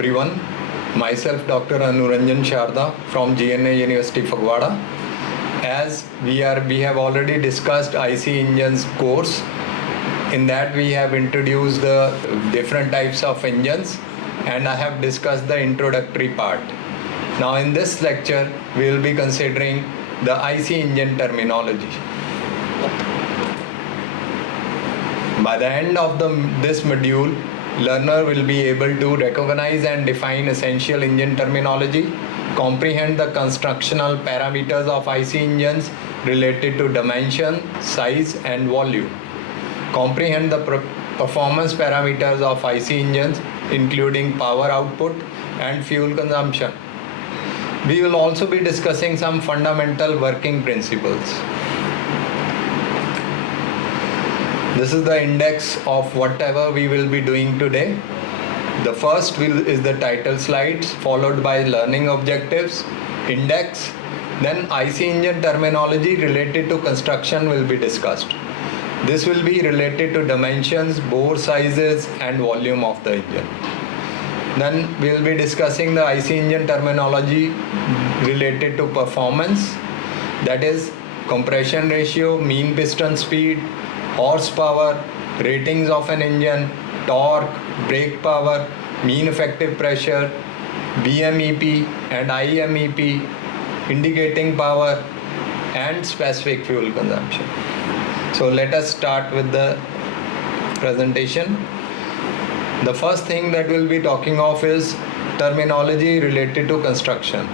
everyone. Myself Dr. Anuranjan Sharda from GNA University Fagwada. As we have already discussed IC engines course. In that we have introduced the different types of engines and I have discussed the introductory part. Now in this lecture we will be considering the IC engine terminology. By the end of this module, learner will be able to recognize and define essential engine terminology, comprehend the constructional parameters of IC engines related to dimension, size and volume, comprehend the performance parameters of IC engines including power output and fuel consumption. We will also be discussing some fundamental working principles. This is the index of whatever we will be doing today. The first is the title slides, followed by learning objectives, index, then IC engine terminology related to construction will be discussed. This will be related to dimensions, bore sizes and volume of the engine. Then we will be discussing the IC engine terminology related to performance, that is compression ratio, mean piston speed, horsepower, ratings of an engine, torque, brake power, mean effective pressure, BMEP and IMEP, indicating power and specific fuel consumption. So let us start with the presentation. The first thing that we'll be talking of is terminology related to construction.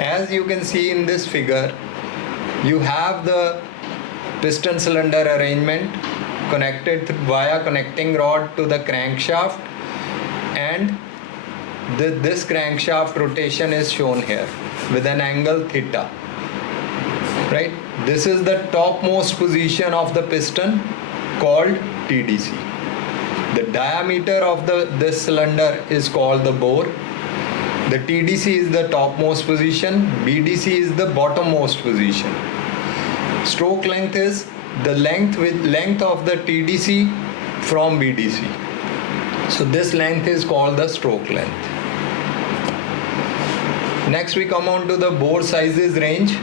As you can see in this figure, you have the piston cylinder arrangement connected via connecting rod to the crankshaft, and this crankshaft rotation is shown here with an angle theta. Right? This is the topmost position of the piston called TDC. The diameter of this cylinder is called the bore. The TDC is the topmost position, BDC is the bottommost position. Stroke length is the length of the TDC from BDC. So this length is called the stroke length. Next we come on to the bore sizes range.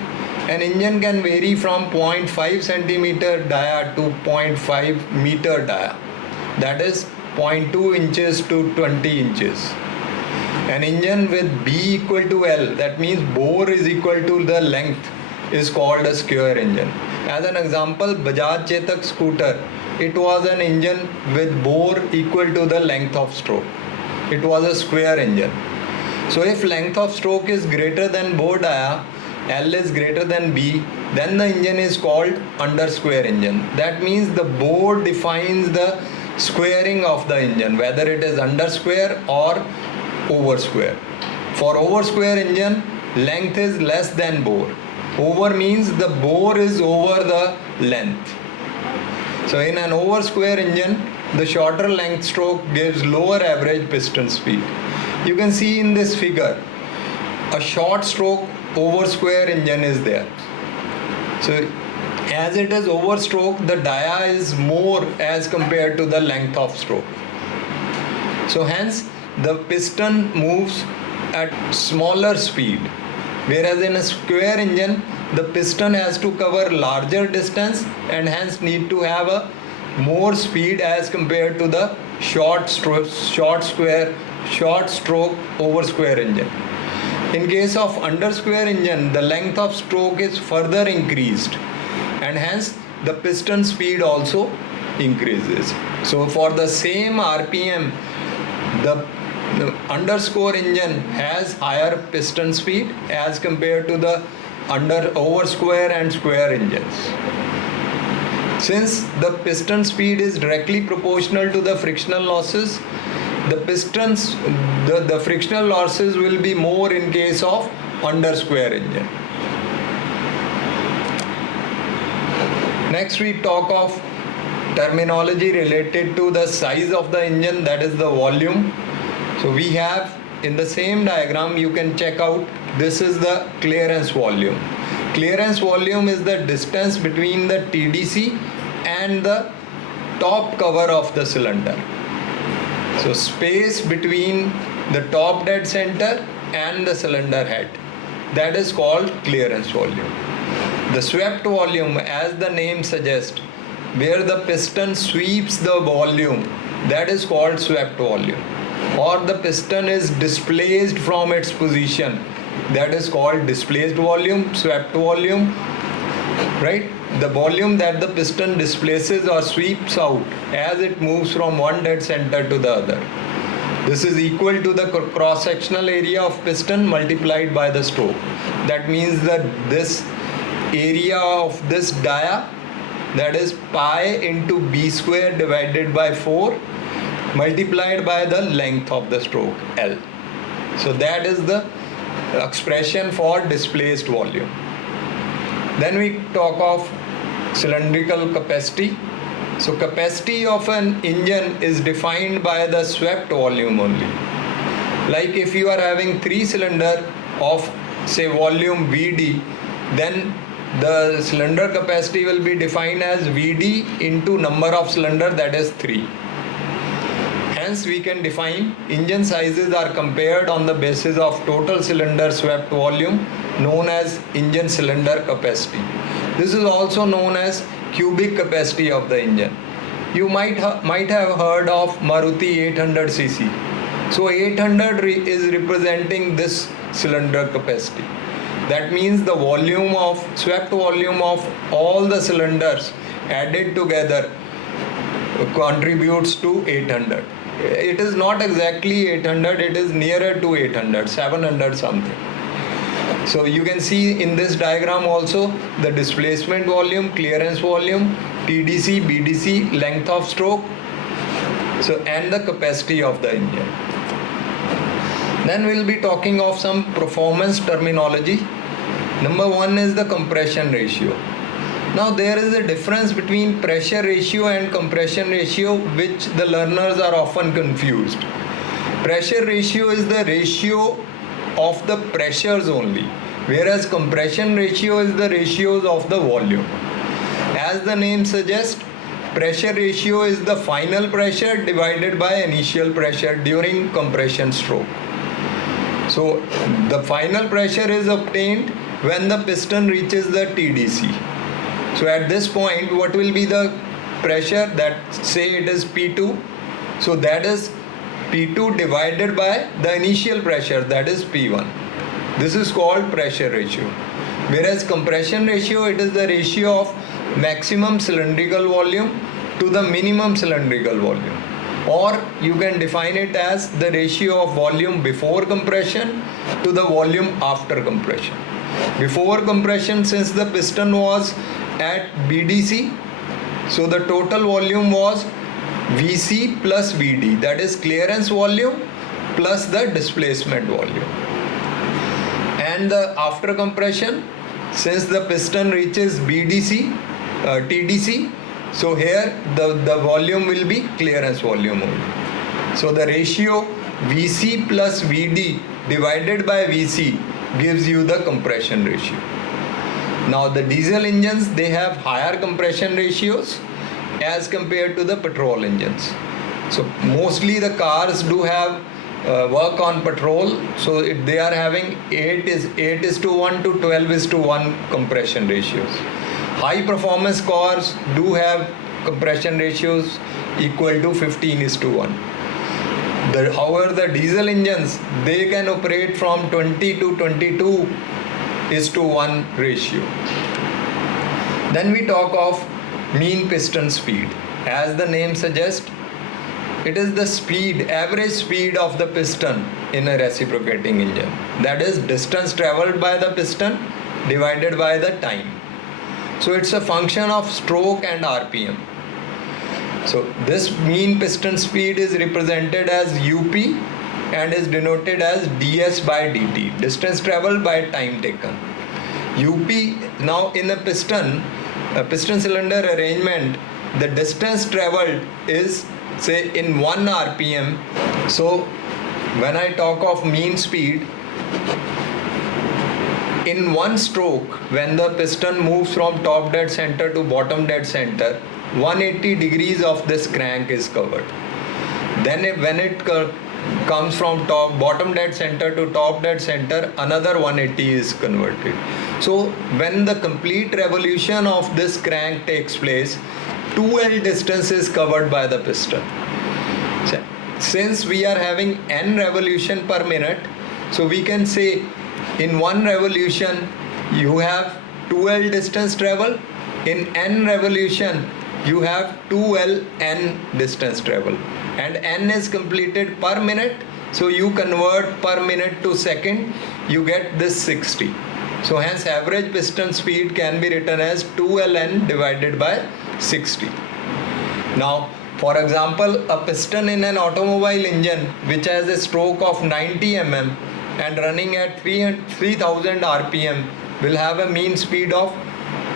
An engine can vary from 0.5 centimeter dia to 0.5 meter dia. That is 0.2 inches to 20 inches. An engine with B equal to L, that means bore is equal to the length, is called a square engine. As an example, Bajaj Chetak scooter, it was an engine with bore equal to the length of stroke. It was a square engine. So if length of stroke is greater than bore dia, L is greater than B, then the engine is called under square engine. That means the bore defines the squaring of the engine, whether it is under square or over square. For over square engine, length is less than bore. Over means the bore is over the length. So in an over square engine, the shorter length stroke gives lower average piston speed. You can see in this figure, a short stroke over square engine is there. So as it is over stroke, the dia is more as compared to the length of stroke. So hence the piston moves at smaller speed, whereas in a square engine the piston has to cover larger distance and hence need to have a more speed as compared to the short stroke over square engine. In case of under square engine, the length of stroke is further increased and hence the piston speed also increases. So for the same RPM, the underscore engine has higher piston speed as compared to the over square and square engines. Since the piston speed is directly proportional to the frictional losses, the frictional losses will be more in case of under square engine. Next we talk of terminology related to the size of the engine, that is the volume. So we have in the same diagram, you can check out, this is the clearance volume. Clearance volume is the distance between the TDC and the top cover of the cylinder. So space between the top dead center and the cylinder head. That is called clearance volume. The swept volume, as the name suggests, where the piston sweeps the volume, that is called swept volume. Or the piston is displaced from its position, that is called displaced volume, swept volume, right? The volume that the piston displaces or sweeps out as it moves from one dead center to the other. This is equal to the cross-sectional area of piston multiplied by the stroke. That means that this area of this dia, that is pi into b square divided by 4 multiplied by the length of the stroke, L. So that is the expression for displaced volume. Then we talk of cylindrical capacity. So capacity of an engine is defined by the swept volume only. Like if you are having 3 cylinder of say volume Vd, then the cylinder capacity will be defined as Vd into number of cylinder, that is 3. Hence we can define engine sizes are compared on the basis of total cylinder swept volume, known as engine cylinder capacity. This is also known as cubic capacity of the engine. You might have heard of Maruti 800cc. So 800 is representing this cylinder capacity. That means the volume of swept volume of all the cylinders added together contributes to 800. It is not exactly 800, it is nearer to 800, 700 something. So you can see in this diagram also the displacement volume, clearance volume, TDC, BDC, length of stroke, so and the capacity of the engine. Then we'll be talking of some performance terminology. Number 1 is the compression ratio. Now there is a difference between pressure ratio and compression ratio, which the learners are often confused. Pressure ratio is the ratio of the pressures only, whereas compression ratio is the ratios of the volume. As the name suggests, pressure ratio is the final pressure divided by initial pressure during compression stroke. So the final pressure is obtained when the piston reaches the TDC. So at this point, what will be the pressure? That say it is P2. So that is P2 divided by the initial pressure, that is P1. This is called pressure ratio. Whereas compression ratio, it is the ratio of maximum cylindrical volume to the minimum cylindrical volume. Or you can define it as the ratio of volume before compression to the volume after compression. Before compression, since the piston was at BDC, so the total volume was VC plus VD, that is clearance volume plus the displacement volume. And the after compression, since the piston reaches BDC, TDC, so here the volume will be clearance volume only. So the ratio VC plus VD divided by VC gives you the compression ratio. Now the diesel engines, they have higher compression ratios as compared to the petrol engines. So mostly the cars do have work on petrol, so they are having 8:1 to 12:1 compression ratios. High performance cars do have compression ratios equal to 15:1. However, the diesel engines, they can operate from 20 to 22:1 ratio. Then we talk of mean piston speed. As the name suggests, it is the speed, average speed of the piston in a reciprocating engine. That is distance traveled by the piston divided by the time. So it's a function of stroke and RPM. So this mean piston speed is represented as UP and is denoted as ds by dt, distance traveled by time taken. UP, now in a piston cylinder arrangement, the distance traveled is say in 1 RPM. So when I talk of mean speed, in one stroke, when the piston moves from top dead center to bottom dead center, 180 degrees of this crank is covered. Then when it comes from top bottom dead center to top dead center, another 180 is converted. So when the complete revolution of this crank takes place, 2L distance is covered by the piston. Since we are having n revolution per minute, so we can say in one revolution you have 2L distance travel, in n revolution you have 2Ln distance travel, and n is completed per minute, so you convert per minute to second, you get this 60. So hence average piston speed can be written as 2Ln divided by 60. Now for example, a piston in an automobile engine which has a stroke of 90 mm and running at 3000 rpm will have a mean speed of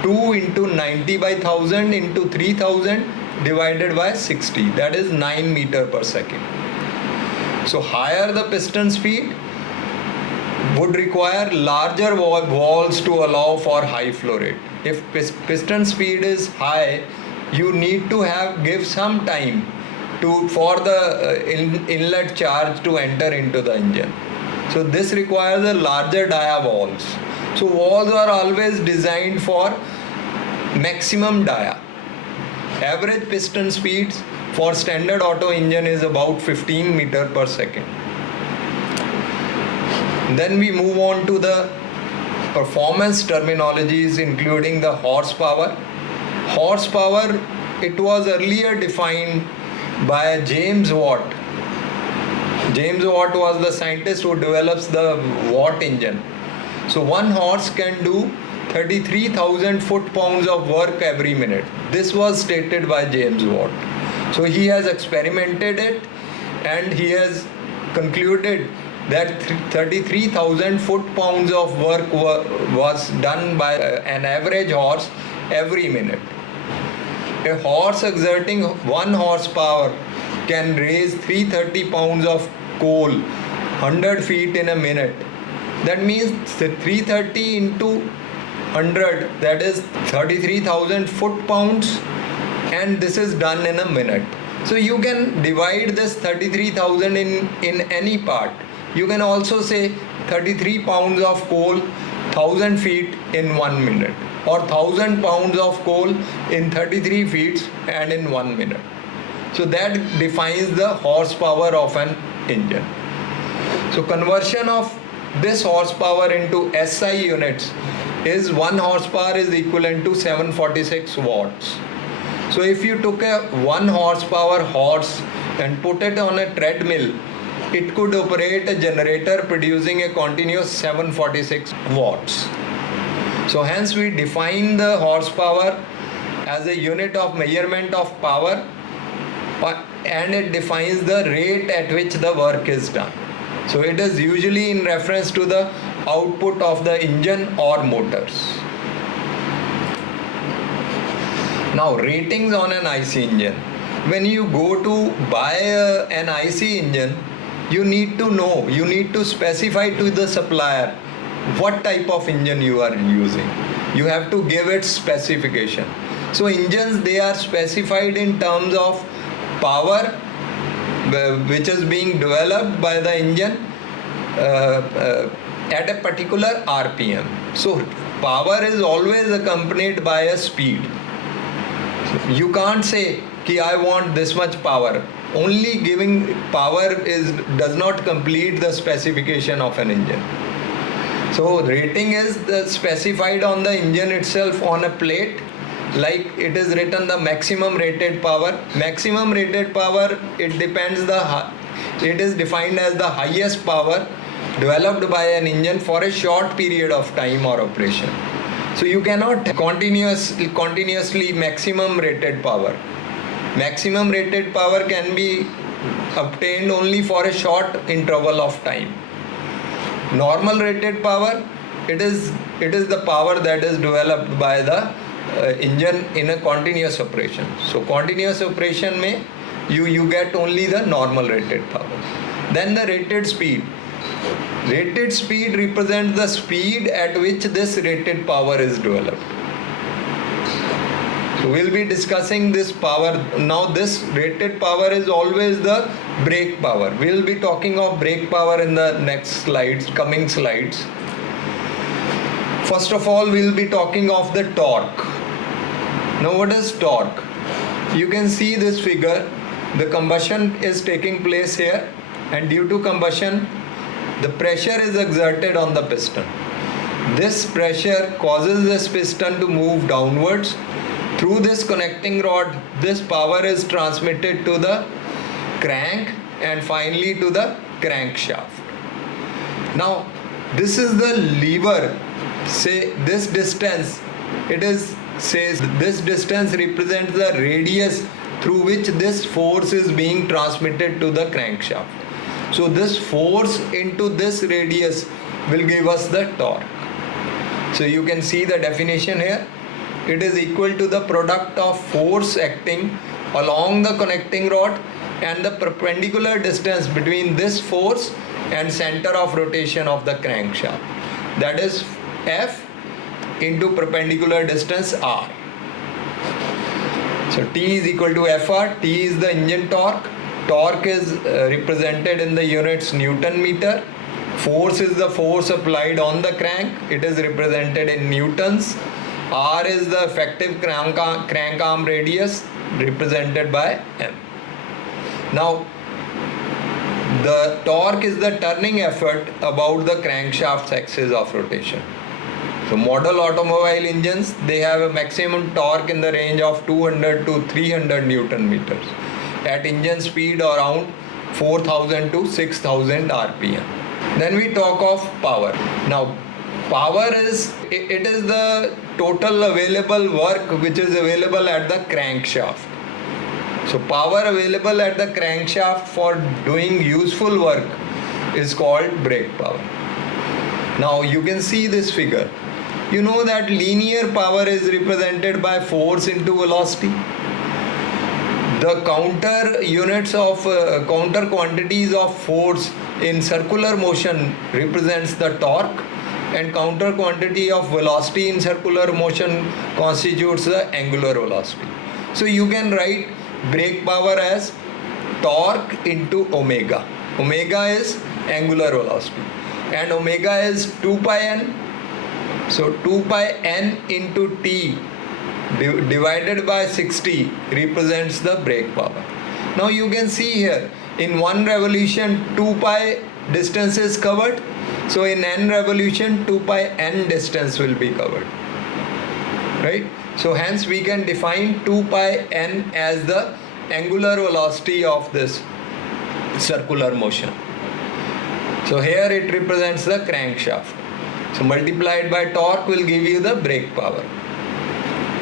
2 into 90 by 1000 into 3000 divided by 60, that is 9 meter per second. So higher the piston speed would require larger valves to allow for high flow rate. If piston speed is high, you need to give some time for the inlet charge to enter into the engine. So this requires a larger dia valves. So valves are always designed for maximum dia. Average piston speeds for standard auto engine is about 15 meter per second. Then we move on to the performance terminologies, including the horsepower. Horsepower, it was earlier defined by James Watt. James Watt was the scientist who develops the Watt engine. So one horse can do 33,000 foot-pounds of work every minute. This was stated by James Watt. So he has experimented it and he has concluded that 33,000 foot-pounds of work was done by an average horse every minute. A horse exerting 1 horsepower can raise 330 pounds of coal 100 feet in a minute. That means 330 into 100, that is 33,000 foot-pounds, and this is done in a minute. So you can divide this 33,000 in any part. You can also say 33 pounds of coal 1000 feet in 1 minute, or 1000 pounds of coal in 33 feet and in 1 minute. So that defines the horsepower of an engine. So conversion of this horsepower into SI units is 1 horsepower is equivalent to 746 watts. So if you took a 1 horsepower horse and put it on a treadmill, it could operate a generator producing a continuous 746 watts. So hence we define the horsepower as a unit of measurement of power, and it defines the rate at which the work is done. So it is usually in reference to the output of the engine or motors. Now ratings on an IC engine. When you go to buy an IC engine, you need to specify to the supplier what type of engine you are using. You have to give its specification. So engines, they are specified in terms of power which is being developed by the engine at a particular RPM. So power is always accompanied by a speed. You can't say कि I want this much power. Only giving power does not complete the specification of an engine. So rating is specified on the engine itself on a plate, like it is written the maximum rated power. Maximum rated power, it is defined as the highest power developed by an engine for a short period of time or operation. So you cannot continuously maximum rated power. Maximum rated power can be obtained only for a short interval of time. Normal rated power, it is the power that is developed by the engine in a continuous operation. So continuous operation may you get only the normal rated power. Then the rated speed. Rated speed represents the speed at which this rated power is developed. So we'll be discussing this power. Now this rated power is always the brake power. We will be talking of brake power in the next slides, coming slides. First of all, we will be talking of the torque. Now what is torque? You can see this figure. The combustion is taking place here, and due to combustion the pressure is exerted on the piston. This pressure causes this piston to move downwards. Through this connecting rod, this power is transmitted to the crank and finally to the crankshaft. Now this is the lever. Say this distance, it is says this distance represents the radius through which this force is being transmitted to the crankshaft. So this force into this radius will give us the torque. So you can see the definition here. It is equal to the product of force acting along the connecting rod and the perpendicular distance between this force and center of rotation of the crankshaft. That is F into perpendicular distance R. So T is equal to Fr. T is the engine torque. Torque is represented in the units Newton meter. Force is the force applied on the crank. It is represented in newtons. R is the effective crank arm radius, represented by M. Now the torque is the turning effort about the crankshaft's axis of rotation. So model automobile engines, they have a maximum torque in the range of 200 to 300 Newton meters at engine speed around 4000 to 6000 RPM. Then we talk of power. Now power is, it is the total available work which is available at the crankshaft. So power available at the crankshaft for doing useful work is called brake power. Now you can see this figure. You know that linear power is represented by force into velocity. The counter units of counter quantities of force in circular motion represents the torque, and counter quantity of velocity in circular motion constitutes the angular velocity. So you can write brake power as torque into omega. Omega is angular velocity and omega is 2 pi n. So 2 pi n into T divided by 60 represents the brake power. Now you can see here, in one revolution 2 pi distance is covered. So in n revolution 2 pi n distance will be covered. Right? So hence we can define 2 pi n as the angular velocity of this circular motion. So here it represents the crankshaft. So multiplied by torque will give you the brake power.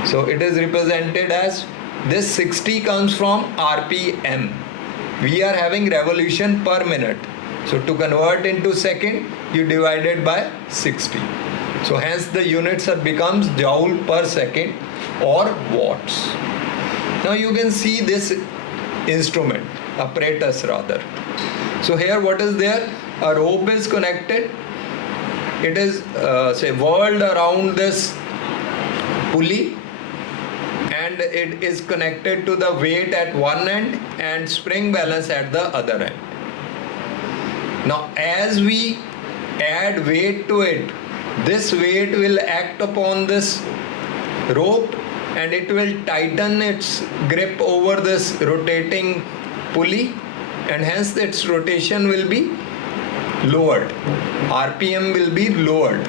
So it is represented as, this 60 comes from RPM. We are having revolution per minute. So to convert into second, you divide it by 60. So hence the units becomes joule per second or watts. Now you can see this instrument, apparatus rather. So here what is there? A rope is connected. It is whirled around this pulley, and it is connected to the weight at one end and spring balance at the other end. Now as we add weight to it, this weight will act upon this rope and it will tighten its grip over this rotating pulley, and hence its rotation will be lowered. RPM will be lowered.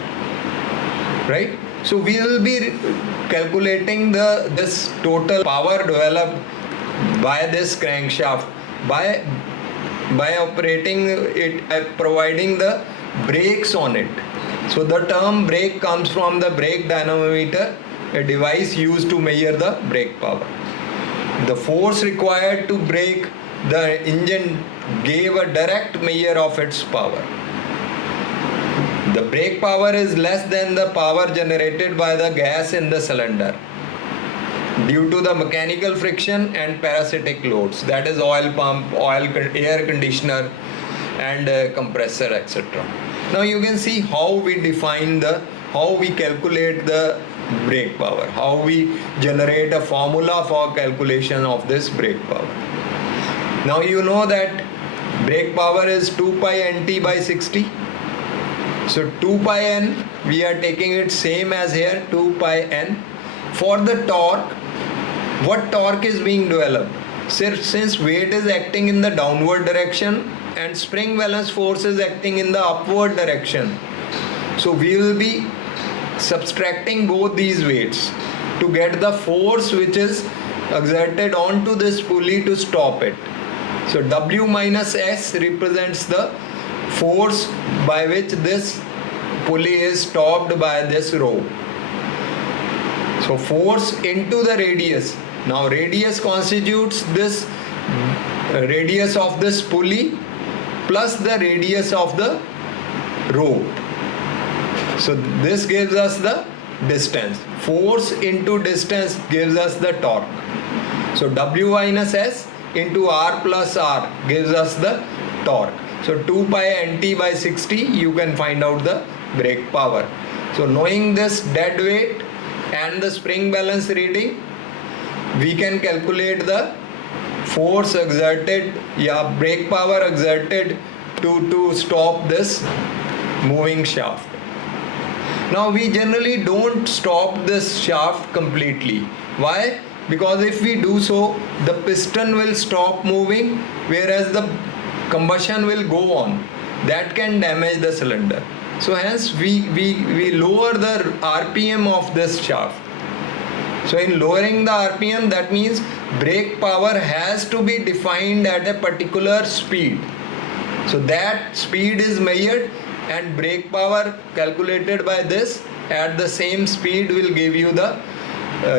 Right? So we will be calculating this total power developed by this crankshaft by operating it, providing the brakes on it. So the term brake comes from the brake dynamometer, a device used to measure the brake power. The force required to brake the engine gave a direct measure of its power. The brake power is less than the power generated by the gas in the cylinder due to the mechanical friction and parasitic loads, that is oil pump, air conditioner and compressor, etc. Now you can see how we define how we calculate the brake power, how we generate a formula for calculation of this brake power. Now you know that Brake power is 2 pi nt by 60. So 2 pi n, we are taking it same as here, 2 pi n. For the torque, what torque is being developed? Since weight is acting in the downward direction and spring balance force is acting in the upward direction, so we will be subtracting both these weights to get the force which is exerted onto this pulley to stop it. So W minus S represents the force by which this pulley is stopped by this rope. So force into the radius. Now radius constitutes this radius of this pulley plus the radius of the rope. So this gives us the distance. Force into distance gives us the torque. So W minus S into R plus R gives us the torque. So 2 pi nt by 60, you can find out the brake power. So knowing this dead weight and the spring balance reading, we can calculate the force exerted, brake power exerted to stop this moving shaft. Now we generally don't stop this shaft completely. Why? Because if we do so, the piston will stop moving, whereas the combustion will go on. That can damage the cylinder. So hence we lower the RPM of this shaft. So in lowering the RPM, that means brake power has to be defined at a particular speed. So that speed is measured and brake power calculated by this at the same speed will give you the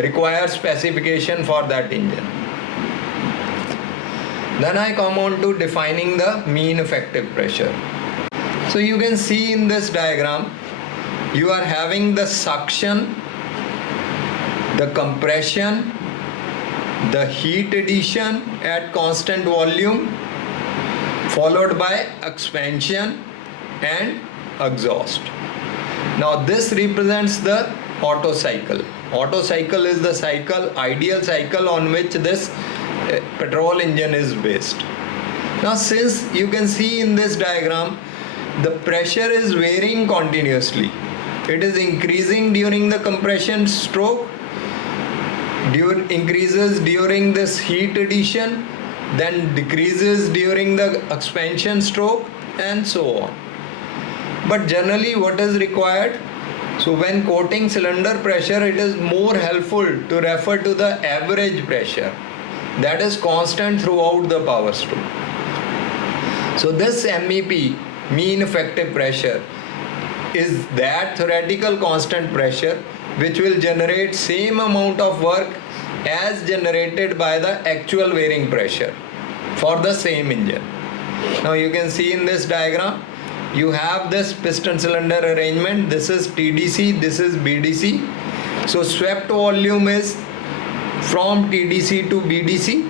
required specification for that engine. Then I come on to defining the mean effective pressure. So you can see in this diagram, you are having the suction, the compression, the heat addition at constant volume, followed by expansion and exhaust. Now this represents the Otto cycle. Otto cycle is the cycle, ideal cycle on which this petrol engine is based. Now since you can see in this diagram, the pressure is varying continuously. It is increasing during the compression stroke, increases during this heat addition, then decreases during the expansion stroke, and so on. But generally what is required? So when quoting cylinder pressure, it is more helpful to refer to the average pressure that is constant throughout the power stroke. So this MEP, mean effective pressure, is that theoretical constant pressure which will generate same amount of work as generated by the actual wearing pressure for the same engine. Now you can see in this diagram, you have this piston cylinder arrangement. This is TDC, this is BDC. So swept volume is from TDC to BDC.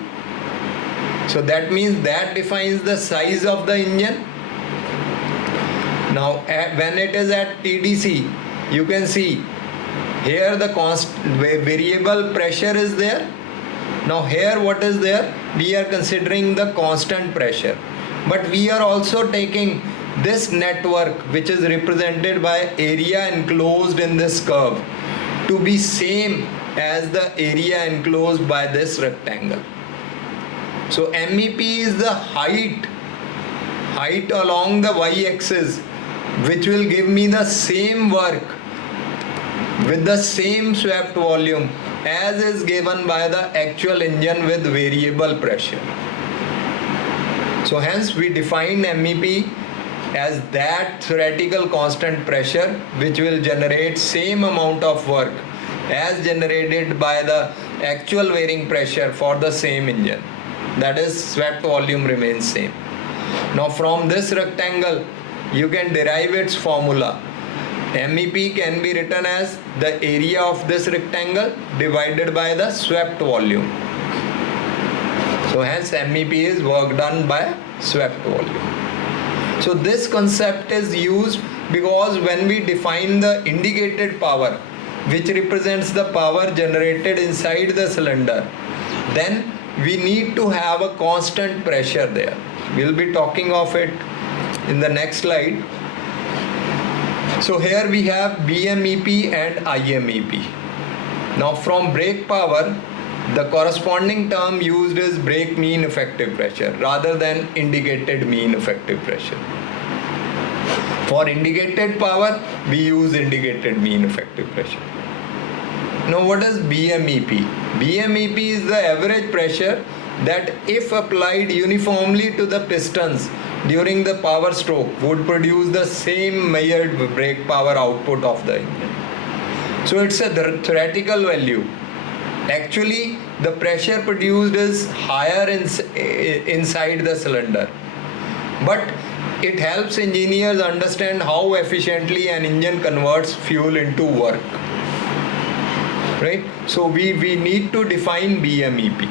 So that means that defines the size of the engine. Now when it is at TDC, you can see here the variable pressure is there. Now here what is there? We are considering the constant pressure. But we are also taking this network, which is represented by area enclosed in this curve, to be same as the area enclosed by this rectangle. So MEP is the height along the y-axis, which will give me the same work with the same swept volume as is given by the actual engine with variable pressure. So hence we define MEP as that theoretical constant pressure which will generate same amount of work as generated by the actual wearing pressure for the same engine. That is, swept volume remains same. Now from this rectangle you can derive its formula. MEP can be written as the area of this rectangle divided by the swept volume. So hence MEP is work done by swept volume. So this concept is used because when we define the indicated power, which represents the power generated inside the cylinder, then we need to have a constant pressure there. We'll be talking of it in the next slide. So here we have BMEP and IMEP. Now from brake power, the corresponding term used is brake mean effective pressure rather than indicated mean effective pressure. For indicated power, we use indicated mean effective pressure. Now what is BMEP? BMEP is the average pressure that if applied uniformly to the pistons during the power stroke would produce the same measured brake power output of the engine. So it's a theoretical value. Actually, the pressure produced is higher inside the cylinder. But it helps engineers understand how efficiently an engine converts fuel into work. Right? So we need to define BMEP.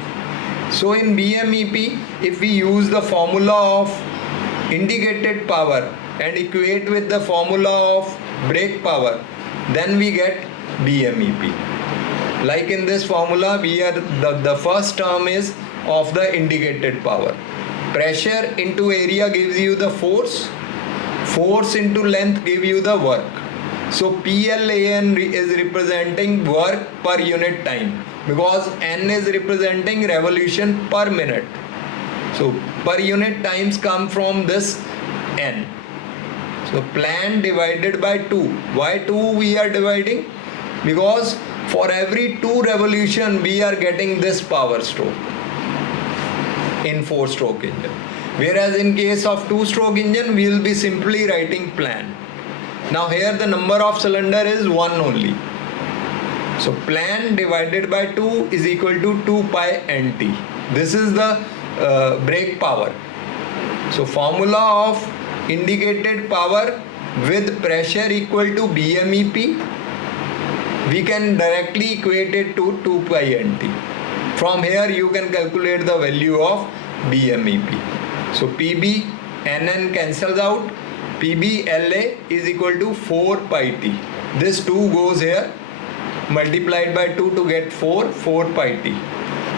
So in BMEP, if we use the formula of indicated power and equate with the formula of brake power, then we get BMEP. Like in this formula, we are the first term is of the indicated power. Pressure into area gives you the force. Force into length gives you the work. So PLAN is representing work per unit time because N is representing revolution per minute. So per unit times come from this N. So plan divided by 2. Why 2 we are dividing? Because for every 2 revolution we are getting this power stroke in 4-stroke engine. Whereas in case of 2-stroke engine we will be simply writing plan. Now here the number of cylinder is 1 only. So plan divided by 2 is equal to 2 pi NT. This is the brake power. So formula of indicated power with pressure equal to BMEP, we can directly equate it to 2 pi NT. From here you can calculate the value of BMEP. So PB, NN cancels out. PB LA is equal to 4 pi T. This 2 goes here, multiplied by 2 to get 4 pi T.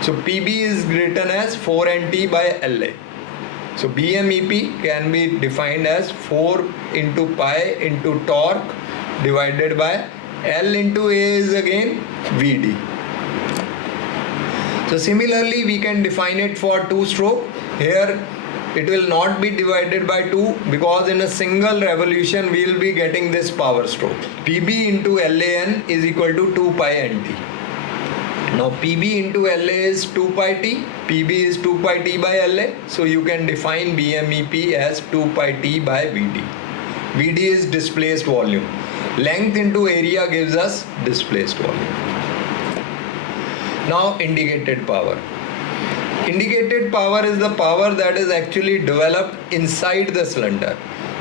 So PB is written as 4 NT by LA. So BMEP can be defined as 4 into pi into torque divided by L into A is again VD. So similarly we can define it for 2-stroke. Here it will not be divided by 2 because in a single revolution we will be getting this power stroke. PB into LAN is equal to 2 pi NT. Now PB into LA is 2 pi T, PB is 2 pi T by LA. So you can define BMEP as 2 pi T by VD. VD is displaced volume. Length into area gives us displaced volume. Now indicated power. Indicated power is the power that is actually developed inside the cylinder.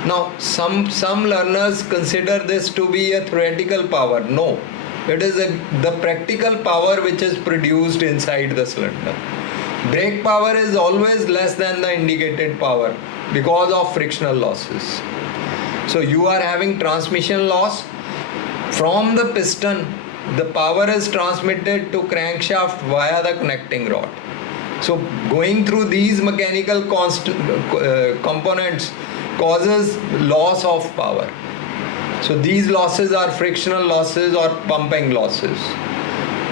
Now some learners consider this to be a theoretical power. No, it is the practical power which is produced inside the cylinder. Brake power is always less than the indicated power because of frictional losses. So you are having transmission loss from the piston. The power is transmitted to crankshaft via the connecting rod. So going through these mechanical components causes loss of power. So these losses are frictional losses or pumping losses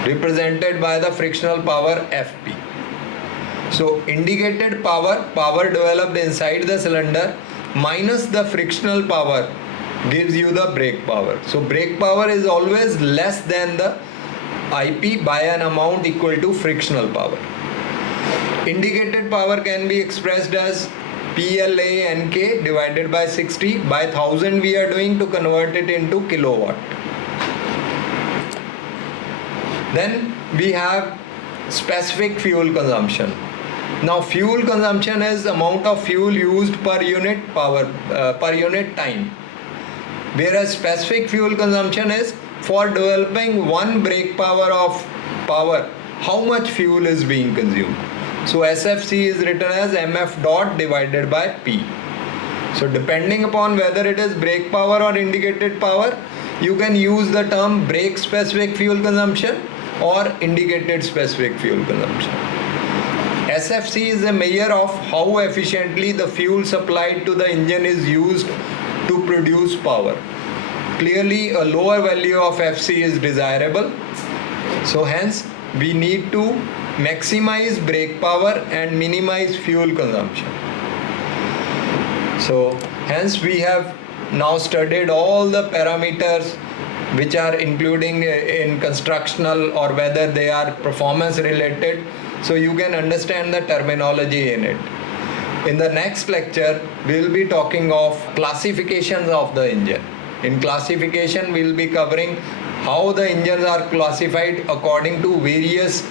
represented by the frictional power FP. So indicated power developed inside the cylinder minus the frictional power gives you the brake power. So brake power is always less than the IP by an amount equal to frictional power. Indicated power can be expressed as PLANK divided by 60 by 1000 we are doing to convert it into kilowatt. Then we have specific fuel consumption. Now fuel consumption is amount of fuel used per unit power per unit time, whereas specific fuel consumption is for developing one brake power of power how much fuel is being consumed. So SFC is written as MF dot divided by P. So depending upon whether it is brake power or indicated power, you can use the term brake specific fuel consumption or indicated specific fuel consumption. SFC is a measure of how efficiently the fuel supplied to the engine is used to produce power. Clearly, a lower value of FC is desirable. So hence, we need to maximize brake power and minimize fuel consumption. So hence we have now studied all the parameters which are including in constructional or whether they are performance related, so you can understand the terminology in it. In the next lecture, we will be talking of classifications of the engine. In classification, we will be covering how the engines are classified according to various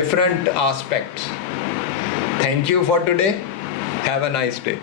different aspects. Thank you for today. Have a nice day.